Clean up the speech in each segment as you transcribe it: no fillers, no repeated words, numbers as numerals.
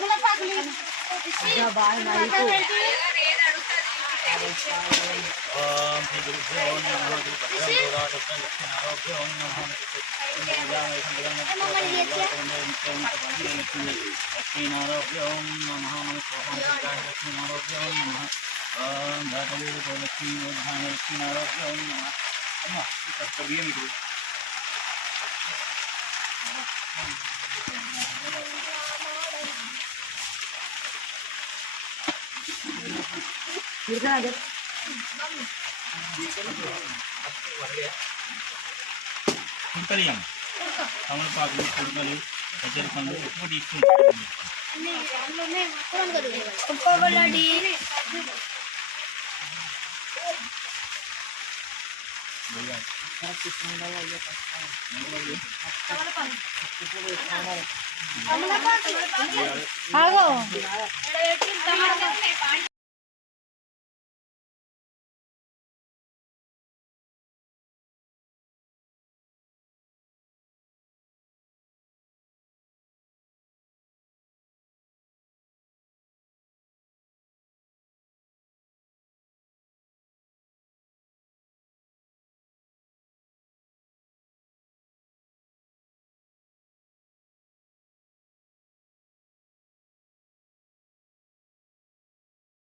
తమలపాకులు కుడుకలు పెద్దల పనులు ఎక్కువ తీసుకుంటారు.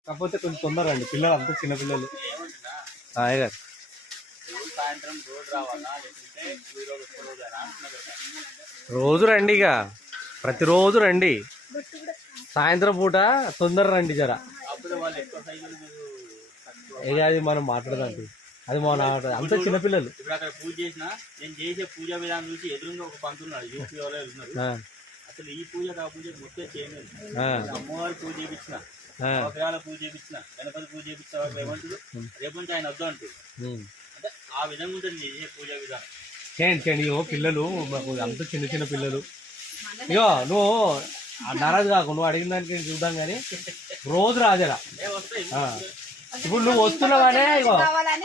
కాకపోతే కొంచెం తొందర రండి, పిల్లలు అంతా చిన్నపిల్లలు. రోజు రండి, ఇక ప్రతిరోజు రండి. సాయంత్రం పూట తొందర రండి జర. ఇక అది మనం మాట్లాడదాం, అది మన అంత చిన్నపిల్లలు. ఇప్పుడు అక్కడ పూజ చేసిన నేను చేసే పూజా విధానం చూసి ఎదురుగా ఒక పంతున్నాడు, యూపీ వాళ్ళు ఉన్నారు. అసలు ఈ పూజ ఆ పూజ మొత్తం చేయలేదు. అమ్మవారి పూజ చేయించిన, ఒకవేళ పూజ చేయించిన, గణపతి పూజ చేయించిన ఏమంటారు, రేపు నుంచి ఆయన వద్దు అంటారు. అంటే ఆ విధంగా ఉంటుంది చేసే పూజా విధానం. చేయండి చేయండి. ఇగో పిల్లలు మాకు అంత చిన్న చిన్న పిల్లలు. ఇగో నువ్వు నారాజు కాకు, నువ్వు అడిగిన దానికి చూద్దాం కానీ రోజు రాజరా. ఇప్పుడు నువ్వు వస్తున్నావానే, ఇగో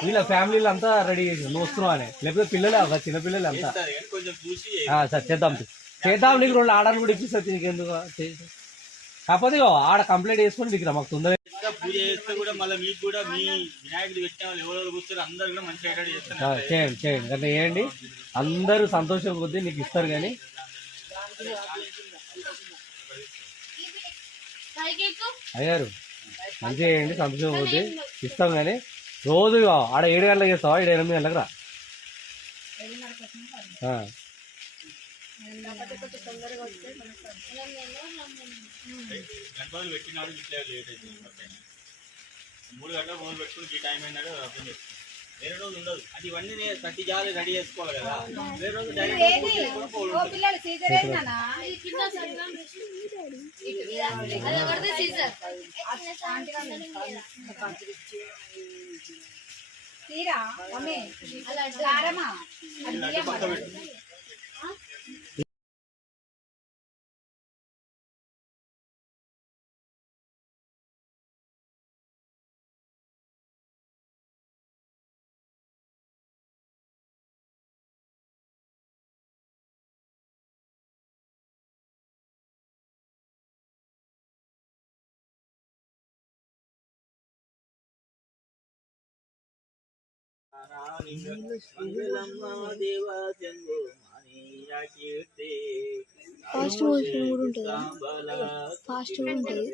వీళ్ళ ఫ్యామిలీలు అంతా రెడీ చేసి నువ్వు వస్తున్నావానే, లేకపోతే పిల్లలే ఒక చిన్న పిల్లలు అంతా. సరే చేద్దాం చేద్దాం, నీకు 2 ఆడని కూడా ఇప్పిస్తుంది, నీకెందుకు. కాకపోతే ఇగో ఆడ కంప్లైంట్ చేసుకుని నీకు మాకు తొందరగా పూజ చేస్తే కూడా మళ్ళీ మీకు కూడా మీ వినాయకుడు పెట్టిన వాళ్ళు ఎవరెవరు కూర్చొని అందరు కూడా మంచిగా చేస్తారు. చేయండి చేయండి అట్లా చేయండి, అందరూ సంతోషం కొద్దీ నీకు ఇస్తారు. కానీ అయ్యారు మంచిగా చేయండి, సంతోషం కొద్దీ ఇస్తాం. కానీ రోజు ఆడ 7 గంటలకు చేస్తావా, 7, 8 గంటలకు రా. గణపతులు పెట్టినాడు ఇట్లా లేట్ అవుతుంది. 3 గంటలకు మొదలు పెట్టుకుని ఈ టైం అయినాడు అర్థం చేస్తుంది. వేరే రోజు ఉండదు. అది ఇవన్నీ సట్టి జాలి రెడీ చేసుకోవాలి కదా. వేరే రోజు డైరెక్ట్ ఫాస్ట్ మోషన్ కూడా ఉంటుంది, ఫాస్ట్ కూడా ఉంటుంది.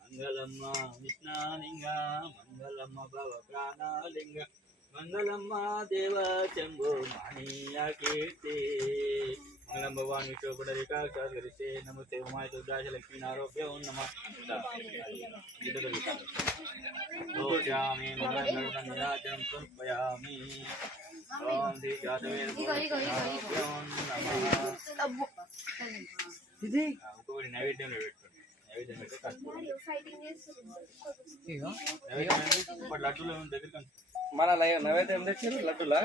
మంగళమ్మ విష్ణాలింగ, మంగళమ్మ భవ ప్రాణలింగ, మంగళమ్మ దేవ శంభో మాణియ కీర్తి. మంగళం భగవాన్ విశ్వపడరికాగరిస్తే నమస్తే ఉమాయ దుర్గాశ లక్ష్మీ నారోగ్య నమ. నిరాజనం సమర్పయామి. ఓం శ్రీ జాతవేద ఇంకొకటి నైవేద్యంలో పెట్టుకోండి. నైవేద్యం పెట్టి లడ్డూలు దగ్గర మన నైవేద్యం తెచ్చారు, లడ్డూలా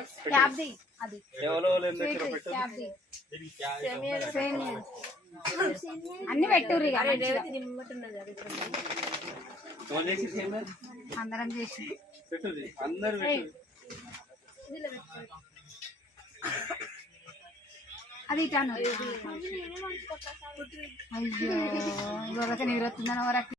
ఎవరో ఏం తెచ్చారు పెట్టు. అన్ని పెట్టూరు అందరం చేసి పెట్టు అందరు అది ఇటాను అయ్యో ఇవ్వక నీరు వస్తుందని